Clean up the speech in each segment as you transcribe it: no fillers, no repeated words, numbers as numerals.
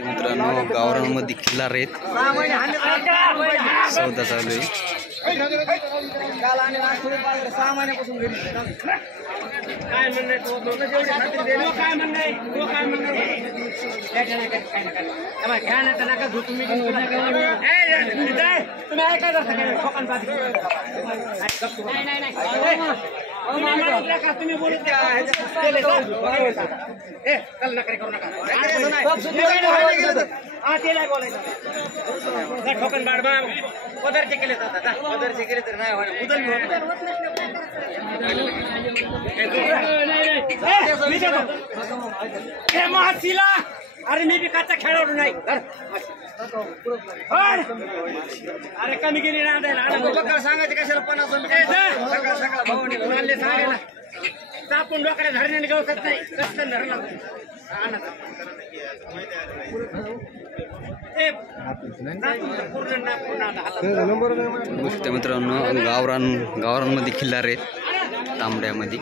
मित्रांनो गावरांमध्ये खिल्लार आहेत, सौदा चालू आहे. तुम्ही बोलत ठोकन बाडबा पदरचे केले जातात, पदरचे केले तर नाही महाशिला. अरे मी बी काचा खेळाडू नाही. अरे कमी गेली ना सांगायचे कशाला 50 सकाळ भाऊने सांगायला तापून डोकड्या धरण्याने गवसत नाही. कसं धरला गोष्ट मित्रांनो गावरांमध्ये खिल्लार आहेत, तांबड्यामध्ये.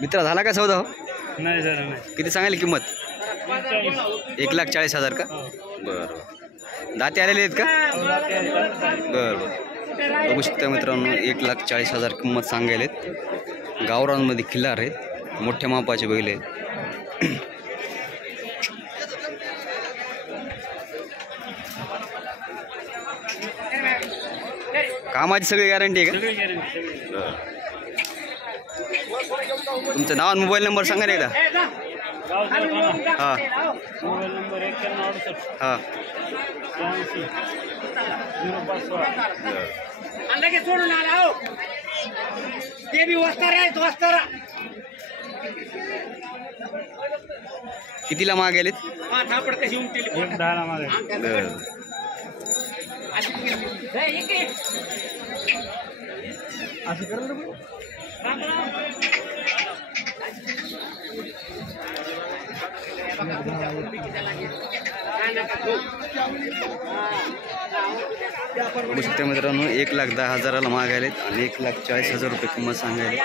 मित्रा झाला का सौदा? नाही झाला नाही. किती सांगायला किंमत? 1,40,000 का? बरं. दाते आलेले आहेत का? बरं. बघू शकता मित्रांनो 1,40,000 किंमत सांगायला आहेत. गावरांमध्ये खिल्लार आहेत, मोठ्या मापाचे बैल आहेत. कामाची सगळी गॅरंटी आहे का? तुमचं नाव आणि मोबाईल नंबर सांगा ना एकदा. हां मोबाईल नंबर 9168 हां. 86 सोडून आला हो ते बी वस्तार आहे. वस्तारा कितीला मागेलेत? थापड कशी उमटेली 10 मागे. असं कर बघू शकता मित्रांनो 1,10,000ला मागायलेत आणि 1,40,000 रुपये किंमत सांगायला.